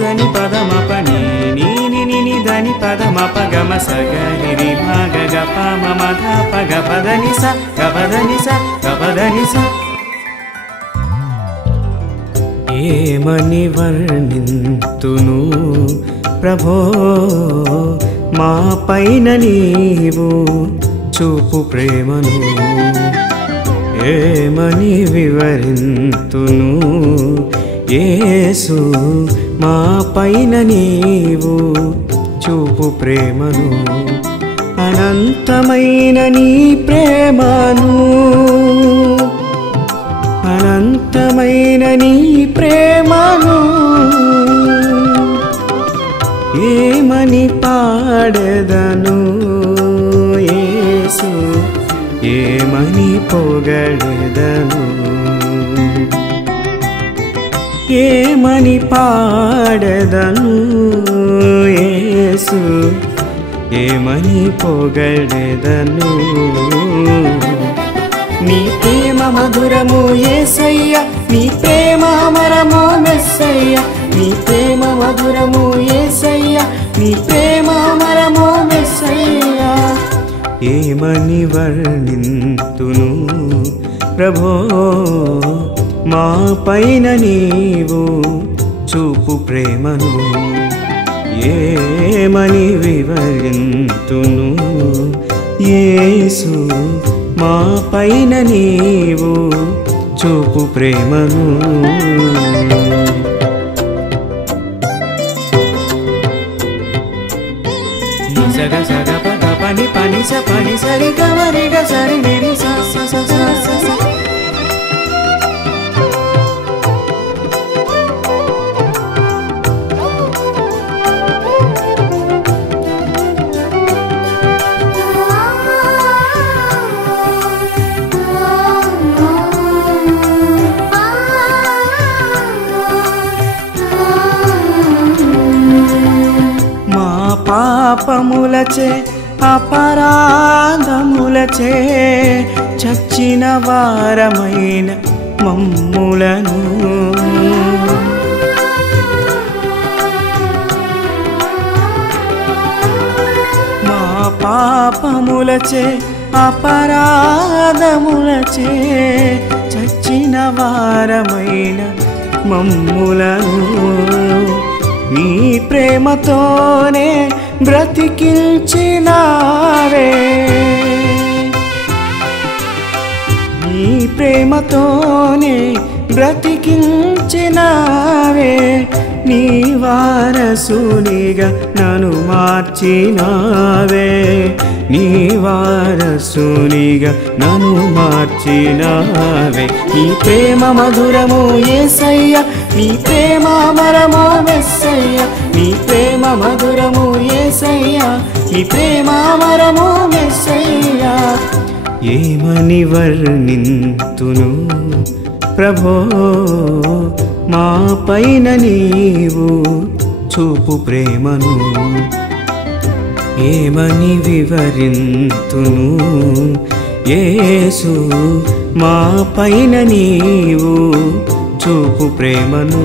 దని పదమ పని నీ దని పదమ పగమ సగరి రి భాగ గ ప మ ధ ప గ పదని స గ పదని స గ పదని స. ఏమని వర్ణింతును ప్రభో మా పైన నీవు చూపు ప్రేమను, ఏమని వివరింతును యేసు మా పైన నీవు చూపు ప్రేమను. అనంతమైన నీ ప్రేమను, అనంతమైన నీ ప్రేమను ఏమని పాడెదను యేసు, ఏమని పొగడెదను, ఏమని పాడెదను యేసు, ఏమని పొగడెదను. నీ ప్రేమ మధురము యేసయ్య, నీ ప్రేమ అమరము మెస్సయ్య, నీ ప్రేమ మధురము యేసయ్య, నీ ప్రేమ అమరము మెస్సయ్య. ఏమని వర్ణింతును ప్రభో మా పైన నీవు చూపు ప్రేమను, ఏమని వివరింతును యేసు మా పైన నీవు చూపు ప్రేమను. సగ సగ పగ పని పని స పని సరి గమరి గ సరి నిరి స స స స స స. పాపములచే అపరాధములచే చచ్చిన వారమైన మమ్ములను, మా పాపములచే అపరాధములచే చచ్చిన వారమైన మమ్ములను నీ ప్రేమతోనే బ్రతికించినావే, నీ ప్రేమతోనే బ్రతికించినావే, నీ వారసునిగా నన్ను మార్చినావే, నీ వారసునిగా నన్ను మార్చినావే. నీ ప్రేమ మధురము యేసయ్య, నీ ప్రేమ అమరము మెస్సయ్య, నీ ప్రేమ మధురము యేసయ్య, నీ ప్రేమ అమరము మెస్సయ్య. ఏమని వర్ణింతును ప్రభో మా పైన నీవు చూపు ప్రేమను, ఏమని వివరింతును యేసు మా పైన నీవు చూపు ప్రేమను.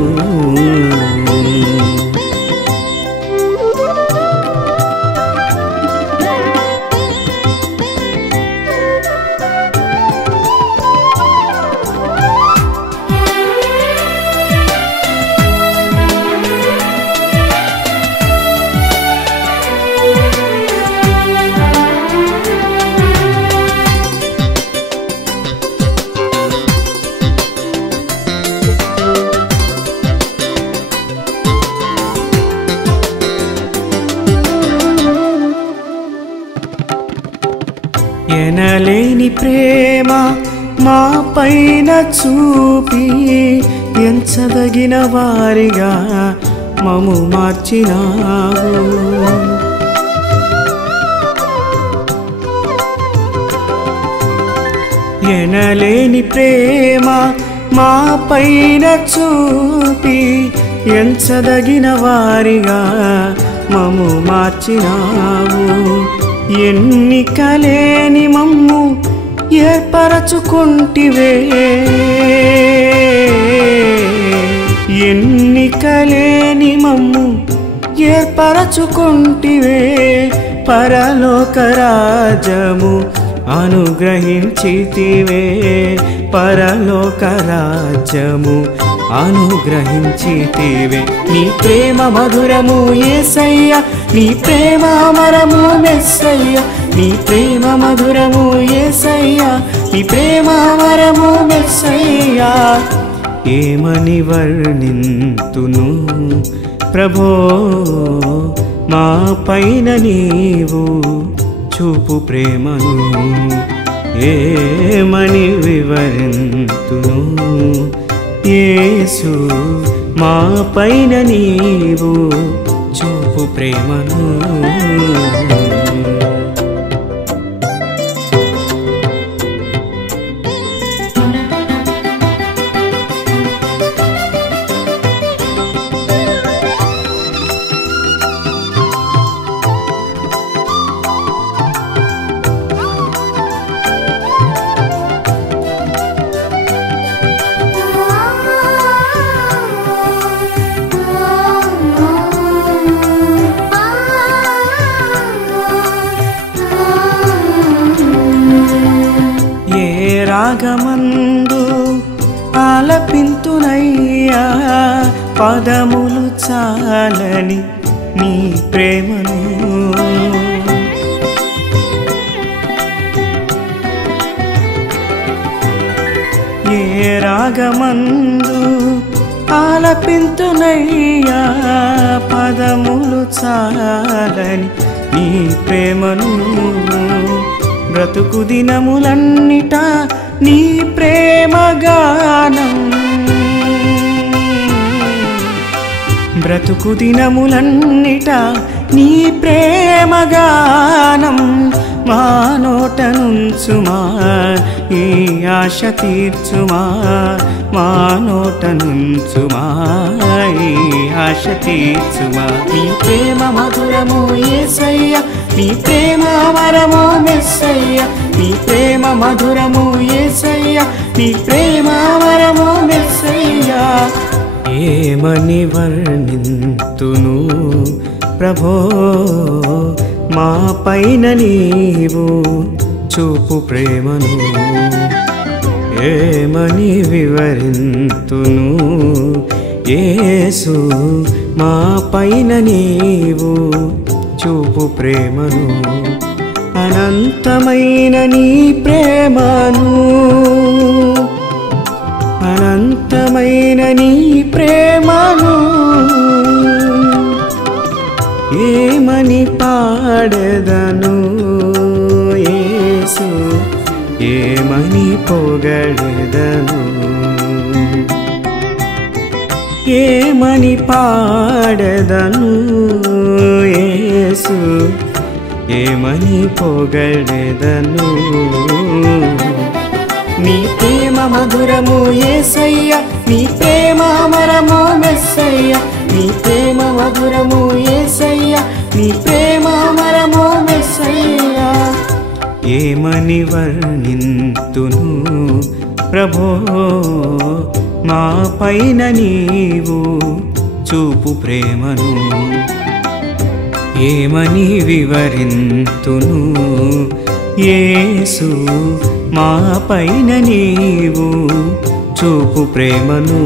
ఎనలేని ప్రేమ మా పైన చూపి ఎంచదగిన వారిగా మము మార్చినావు. ఎనలేని ప్రేమ మా పైన చూపి ఎంచదగిన వారిగా మము మార్చినావు. ఎన్నికలేని మమ్ము ఏర్పరచుకుంటివే, ఎన్నికలేని మమ్ము ఏర్పరచుకుంటివే. పరలోక రాజ్యము అనుగ్రహించితివే, పరలోక రాజ్యము అనుగ్రహించితివే. నీ ప్రేమ మధురము యేసయ్య, నీ ప్రేమ అమరము మెస్సయ్య. నీ ప్రేమ మధురము యేసయ్య, నీ ప్రేమ అమరము మెస్సయ్య. ఏమని వర్ణింతును ప్రభో మా పైన నీవు చూపు ప్రేమను, ఏమని వివరింతును యేసు మా పైన నీవు చూపు ప్రేమను. రాగమందు ఆలపింతునయ్యా పదములు చాలని నీ ప్రేమను. ఏ రాగమందు ఆలపింతునయ్యా పదములు చాలని నీ ప్రేమను. బ్రతుకు దినములన్నిట నీ ప్రేమ గానం, బ్రతుకు దినములన్నిట నీ ప్రేమ గానం. మా నోట నుంచుమా ఈ ఆశ తీర్చుమా, మా నోట నుంచుమా ఈ ఆశ తీర్చుమా. నీ ప్రేమ మధురము యేసయ్య, నీ ప్రేమ అమరము మెస్సయ్య. నీ ప్రేమ మధురము యేసయ్య, నీ ప్రేమ అమరము మెస్సయ్య. ఏమని వర్ణింతును ప్రభో మా పైన నీవు చూపు ప్రేమను, ఏమని వివరింతును యేసు మా పైన నీవు చూపు ప్రేమను. అనంతమైన నీ ప్రేమను, అనంతమైన నీ ప్రేమను ఏమని పాడెదను యేసు, ఏమని పొగడెదను, ఏమని పాడెదను యేసు, ఏమని పొగడెదను. నీ ప్రేమ మధురము యేసయ్య, నీ ప్రేమ అమరము మెస్సయ్య. నీ ప్రేమ మధురము యేసయ్య, నీ ప్రేమ అమరము మెస్సయ్య. ఏమని వర్ణింతును ప్రభో మా పైన నీవు చూపు ప్రేమను, ఏమని వివరింతును యేసు మా పైన నీవు చూపు ప్రేమను.